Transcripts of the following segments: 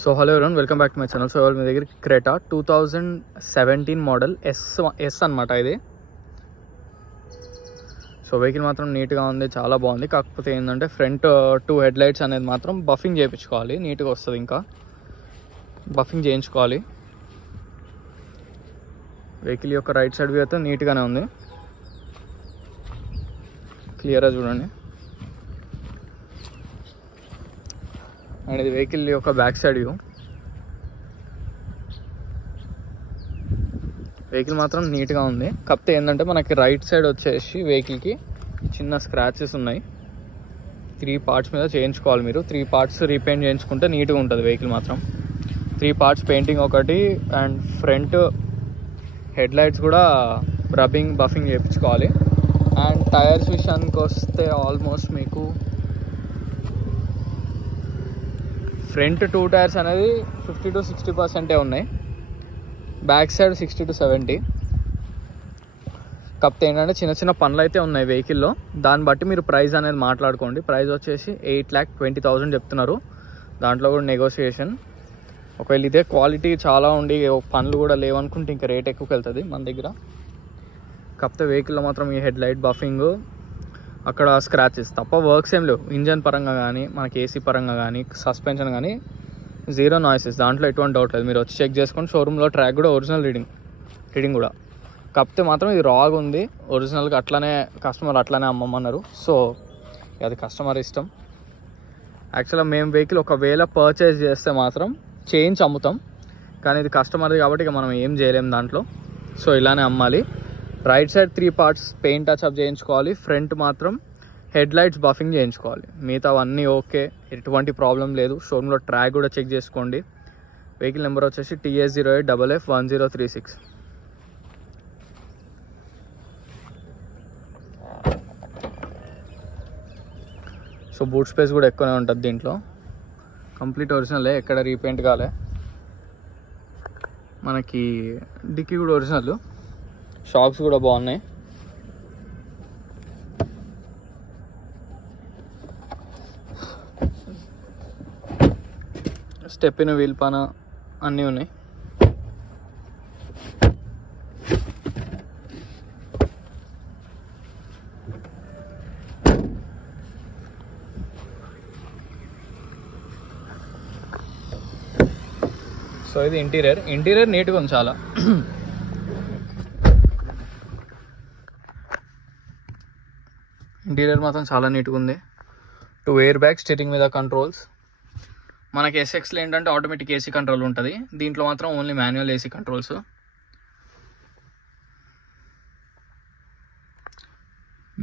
So hello everyone, welcome back to my channel. So మీ దగ్గర Creta 2017 model yes అనమాట ఇది. సో వెహికల్ మాత్రం నీట్గా ఉంది, చాలా బాగుంది. కాకపోతే ఏంటంటే ఫ్రంట్ 2 హెడ్ లైట్స్ అనేది మాత్రం బఫింగ్ చేయించుకోవాలి, నీట్గా వస్తుంది. ఇంకా బఫింగ్ చేయించుకోవాలి. వెహికల్ యొక్క రైట్ సైడ్ వ్యూ అయితే నీట్గానే ఉంది, క్లియర్గా చూడండి. అండ్ ఇది వెహికల్ యొక్క బ్యాక్ సైడ్ వ్యూ. వెహికల్ మాత్రం నీట్గా ఉంది. కాకపోతే ఏంటంటే మనకి రైట్ సైడ్ వచ్చేసి వెహికల్కి చిన్న స్క్రాచెస్ ఉన్నాయి. 3 పార్ట్స్ మీద చేయించుకోవాలి మీరు. 3 పార్ట్స్ రీపెయింట్ చేయించుకుంటే నీట్గా ఉంటుంది వెహికల్ మాత్రం. 3 పార్ట్స్ పెయింటింగ్ ఒకటి, అండ్ ఫ్రంట్ హెడ్ లైట్స్ కూడా రబ్బింగ్ బఫింగ్ చేయించుకోవాలి. అండ్ టైర్స్ విషయానికి వస్తే ఆల్మోస్ట్ మీకు ఫ్రంట్ 2 టైర్స్ అనేది 50 to 60% ఉన్నాయి, బ్యాక్ సైడ్ 60 to 70. కాకపోతే ఏంటంటే చిన్న చిన్న పనులు అయితే ఉన్నాయి వెహికల్లో. దాన్ని బట్టి మీరు ప్రైస్ అనేది మాట్లాడుకోండి. ప్రైస్ వచ్చేసి 8,20,000 చెప్తున్నారు. దాంట్లో కూడా నెగోసియేషన్. ఒకవేళ ఇదే క్వాలిటీ చాలా ఉండి పనులు కూడా లేవనుకుంటే ఇంకా రేట్ ఎక్కువకి వెళ్తుంది మన దగ్గర. కాకపోతే వెహికల్లో మాత్రం ఈ హెడ్ లైట్ బఫింగ్, అక్కడ స్క్రాచెస్ తప్ప వర్క్స్ ఏం లేవు. ఇంజన్ పరంగా కానీ, మనకి ఏసీ పరంగా కానీ, సస్పెన్షన్ కానీ 0 నాయిసెస్. దాంట్లో ఎటువంటి డౌట్ లేదు. మీరు వచ్చి చెక్ చేసుకొని షోరూంలో ట్రాక్ కూడా ఒరిజినల్ రీడింగ్ కూడా. కాకపోతే మాత్రం ఇది రాగా ఉంది. ఒరిజినల్గా అట్లానే కస్టమర్ అట్లానే అమ్మమన్నారు. సో అది కస్టమర్ ఇష్టం. యాక్చువల్గా మేము వెహికల్ ఒకవేళ పర్చేజ్ చేస్తే మాత్రం చేయించి అమ్ముతాం, కానీ ఇది కస్టమర్ది కాబట్టి ఇక మనం ఏం చేయలేము దాంట్లో. సో ఇలానే అమ్మాలి. Right side 3 parts paint touch up చేయించుకోవాలి. ఫ్రంట్ మాత్రం హెడ్ లైట్స్ బఫింగ్ చేయించుకోవాలి. మిగతా అవన్నీ ఓకే, ఎటువంటి ప్రాబ్లం లేదు. షోరూంలో ట్రాక్ కూడా చెక్ చేసుకోండి. వెహికల్ నెంబర్ వచ్చేసి TS08FF1036. సో బూట్ స్పేస్ కూడా ఎక్కువనే ఉంటుంది దీంట్లో. కంప్లీట్ ఒరిజినలే, ఎక్కడ రీపెయింట్ కాలే. మనకి డిక్కీ కూడా ఒరిజినల్, షాక్స్ కూడా బాగున్నాయి. స్టెప్పిన వీల్ పాన అన్నీ ఉన్నాయి. సో ఇది ఇంటీరియర్ నీట్గా ఉంది చాలా. ఇంటీరియర్ మాత్రం చాలా నీట్గా ఉంది. 2 ఎయిర్ బ్యాగ్స్, స్టీరింగ్ మీద కంట్రోల్స్. మనకి SXలో ఏంటంటే ఆటోమేటిక్ ఏసీ కంట్రోల్ ఉంటుంది. దీంట్లో మాత్రం only manual AC controls.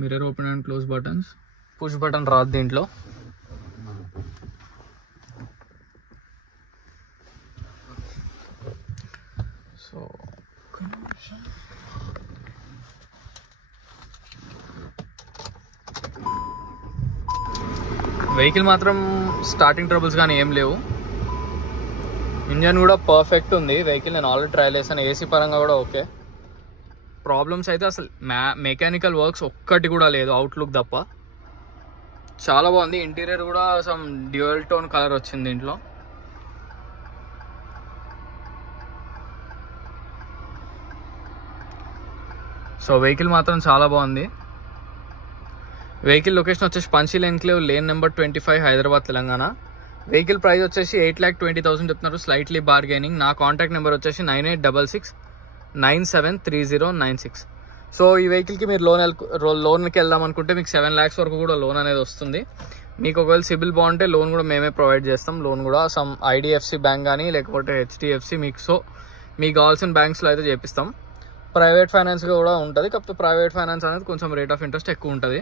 Mirror open and close buttons. Push button రాదు దీంట్లో. సో వెహికల్ మాత్రం స్టార్టింగ్ ట్రబుల్స్ కానీ ఏం లేవు. ఇంజన్ కూడా పర్ఫెక్ట్ ఉంది వెహికల్. నేను ఆల్రెడీ ట్రయల్ చేశాను. ఏసీ పరంగా కూడా ఓకే. ప్రాబ్లమ్స్ అయితే అసలు మెకానికల్ వర్క్స్ ఒక్కటి కూడా లేదు, అవుట్లుక్ తప్ప. చాలా బాగుంది. ఇంటీరియర్ కూడా సమ్ డ్యూయల్ టోన్ కలర్ వచ్చింది దీంట్లో. సో వెహికల్ మాత్రం చాలా బాగుంది. వెహికల్ లొకేషన్ వచ్చేసి Panchsheel enclave, lane number 25, Hyderabad, Telangana. Vehicle price వచ్చేసి 8,20,000 చెప్తున్నారు, స్లైట్లీ బార్గెనింగ్. నా కాంటాక్ట్ నెంబర్ వచ్చేసి 9866973096. సో ఈ వెహికల్కి మీరు లోన్కి వెళ్దాం అనుకుంటే మీకు 7 lakhs వరకు కూడా లోన్ అనేది వస్తుంది. మీకు ఒకవేళ సిబిల్ బాగుంటే లోన్ కూడా మేమే ప్రొవైడ్ చేస్తాం. లోన్ కూడా సమ్ IDFC బ్యాంక్ కానీ లేకపోతే HDFC మీకు కావాల్సిన బ్యాంక్స్లో అయితే చేపిస్తాం. ప్రైవేట్ ఫైనాన్స్ కూడా ఉంటుంది. కాకపోతే ప్రైవేట్ ఫైనాన్స్ అనేది కొంచెం రేట్ ఆఫ్ ఇంట్రెస్ట్ ఎక్కువ ఉంటుంది.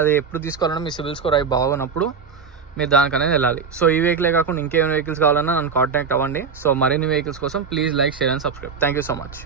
అది ఎప్పుడు తీసుకోవాలన్నా మీ సిబిల్ స్కోర్ అవి బాగున్నప్పుడు మీరు దానికనేది వెళ్ళాలి. సో ఈ వెహికలే కాకుండా ఇంకేమైనా వెహికల్స్ కావాలన్నా నన్ను కాంటాక్ట్ అవ్వండి. సో మరిన్ని వెహికల్స్ కోసం please like, share and subscribe. Thank you so much.